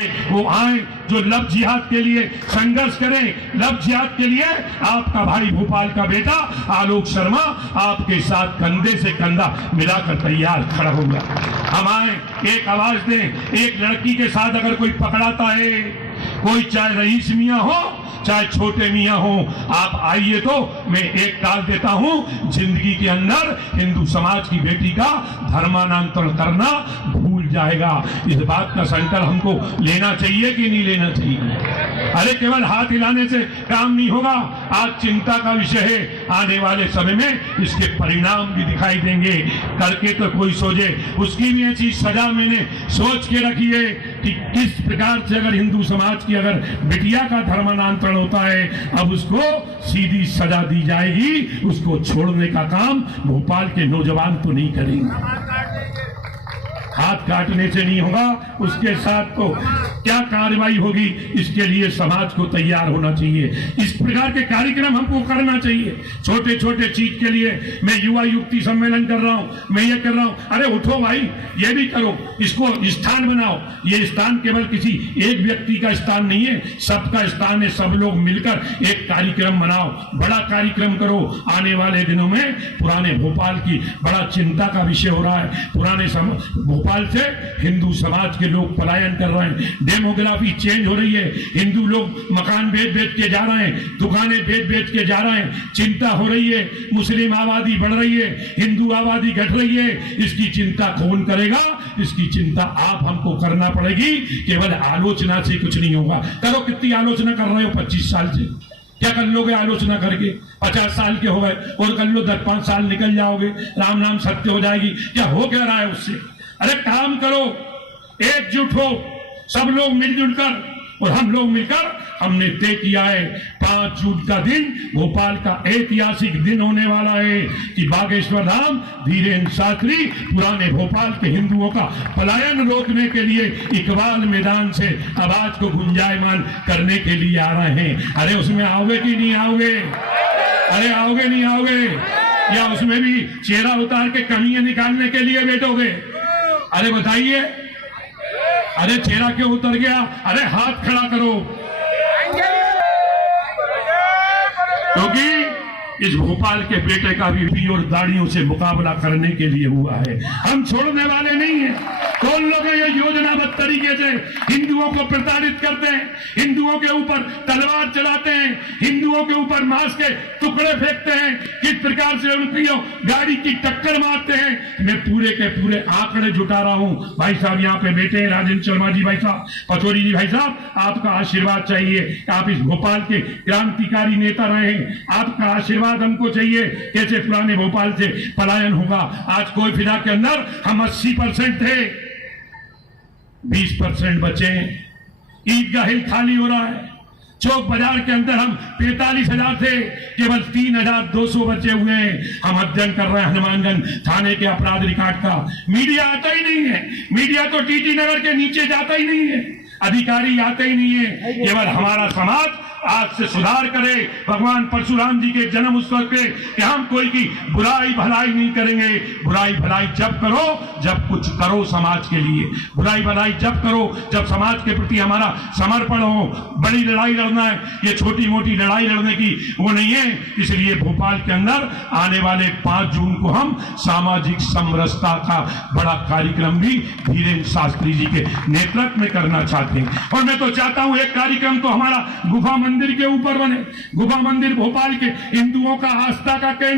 वो आए जो लव जिहाद के लिए संघर्ष करें। लव जिहाद के लिए आपका भाई भोपाल का बेटा आलोक शर्मा आपके साथ कंधे से कंधा मिलाकर तैयार खड़ा होगा। हम आए, एक आवाज दें। एक लड़की के साथ अगर कोई पकड़ाता है, कोई चाहे रईस मियां हो चाहे छोटे मियां हो, आप आइए तो मैं एक डाल देता हूं। जिंदगी के अंदर हिंदू समाज की बेटी का धर्मांतरण करना भूल जाएगा। इस बात का संकल्प हमको लेना चाहिए कि नहीं लेना चाहिए? अरे केवल हाथ हिलाने से काम नहीं होगा। आज चिंता का विषय है, आने वाले समय में इसके परिणाम भी दिखाई देंगे। करके तो कोई सोचे, उसकी भी ऐसी सजा मैंने सोच के रखी है कि किस प्रकार से अगर हिंदू समाज की अगर बिटिया का धर्मांतरण होता है, अब उसको सीधी सजा दी जाएगी। उसको छोड़ने का काम भोपाल के नौजवान तो नहीं करेंगे। हाथ काटने से नहीं होगा, उसके साथ तो क्या कार्रवाई होगी, इसके लिए समाज को तैयार होना चाहिए। इस प्रकार के कार्यक्रम हमको करना चाहिए। छोटे छोटे चीज के लिए मैं युवा युक्ति सम्मेलन कर रहा हूं, मैं ये कर रहा हूं। अरे उठो भाई, ये भी करो, इसको स्थान बनाओ। ये स्थान केवल किसी एक व्यक्ति का स्थान नहीं है, सबका स्थान है। सब लोग मिलकर एक कार्यक्रम बनाओ, बड़ा कार्यक्रम करो। आने वाले दिनों में पुराने भोपाल की बड़ा चिंता का विषय हो रहा है। पुराने भोपाल से हिंदू समाज के लोग पलायन कर रहे हैं, डेमोग्राफी चेंज हो रही है। हिंदू लोग मकान बेच बेच के जा रहे हैं, दुकानें बेच बेच के जा रहे हैं। चिंता हो रही है, मुस्लिम आबादी बढ़ रही है, हिंदू आबादी घट रही है। इसकी चिंता कौन करेगा? इसकी चिंता आप हमको करना पड़ेगी। केवल आलोचना से कुछ नहीं होगा। करो, कितनी आलोचना कर रहे हो 25 साल से? क्या कर लोगे आलोचना करके? 50 साल के हो गए और कर लो 10-5 साल निकल जाओगे, राम नाम सत्य हो जाएगी। क्या हो क्या रहा है उससे? अरे काम करो, एकजुट हो, सब लोग मिलजुल कर। और हम लोग मिलकर हमने तय किया है 5 जून का दिन भोपाल का ऐतिहासिक दिन होने वाला है कि बागेश्वर धाम धीरेन्द्र शास्त्री पुराने भोपाल के हिंदुओं का पलायन रोकने के लिए इकबाल मैदान से आवाज को गुंजायमान करने के लिए आ रहे हैं। अरे उसमें आओगे कि नहीं आओगे? अरे आओगे नहीं आओगे? या उसमें भी चेहरा उतार के कमियां निकालने के लिए बैठोगे? अरे बताइए, अरे चेहरा क्यों उतर गया? अरे हाथ खड़ा करो, क्योंकि इस भोपाल के बेटे का भी और दाढ़ियों से मुकाबला करने के लिए हुआ है। हम छोड़ने वाले नहीं हैं। कौन लोग ये योजनाबद्ध तरीके से हिंदुओं को प्रताड़ित करते हैं, हिंदुओं के ऊपर तलवार चलाते हैं, हिंदुओं के ऊपर मांस के टुकड़े फेंकते हैं, किस प्रकार से उनकी गाड़ी की टक्कर मारते हैं। मैं पूरे के पूरे आंकड़े जुटा रहा हूं। भाई साहब यहाँ पे बैठे हैं, राजेंद्र शर्मा जी भाई साहब, पचौरी जी भाई साहब, आपका आशीर्वाद चाहिए। आप इस भोपाल के क्रांतिकारी नेता रहे हैं, आपका आशीर्वाद हमको चाहिए। कैसे पुराने भोपाल से पलायन होगा? आज कोई फिदा के अंदर हम 80% थे, 20% बचे। ईदगाह हिल खाली हो रहा है। चौक बाजार के अंदर हम 45,000 थे, केवल 3,200 बचे हुए हैं। हम अध्ययन कर रहे हैं हनुमानगंज थाने के अपराध रिकॉर्ड का। मीडिया आता ही नहीं है। मीडिया तो टीटी नगर के नीचे जाता ही नहीं है, अधिकारी आते ही नहीं है। केवल हमारा समाज आज से सुधार करे। भगवान परशुराम जी के जन्म उत्सव पे कि हम कोई की बुराई भलाई नहीं करेंगे। बुराई भलाई जब करो जब कुछ करो समाज के लिए। बुराई भलाई जब करो जब समाज के प्रति हमारा समर्पण हो। बड़ी लड़ाई लड़ना है, ये छोटी मोटी लड़ाई लड़ने की वो नहीं है। इसलिए भोपाल के अंदर आने वाले 5 जून को हम सामाजिक समरसता का बड़ा कार्यक्रम भी धीरेन्द्र शास्त्री जी के नेतृत्व में करना चाहते हैं। और मैं तो चाहता हूं एक कार्यक्रम तो हमारा गुफा मंदिर के ऊपर बने। गुफा मंदिर भोपाल के हिंदुओं का आस्था का केंद्र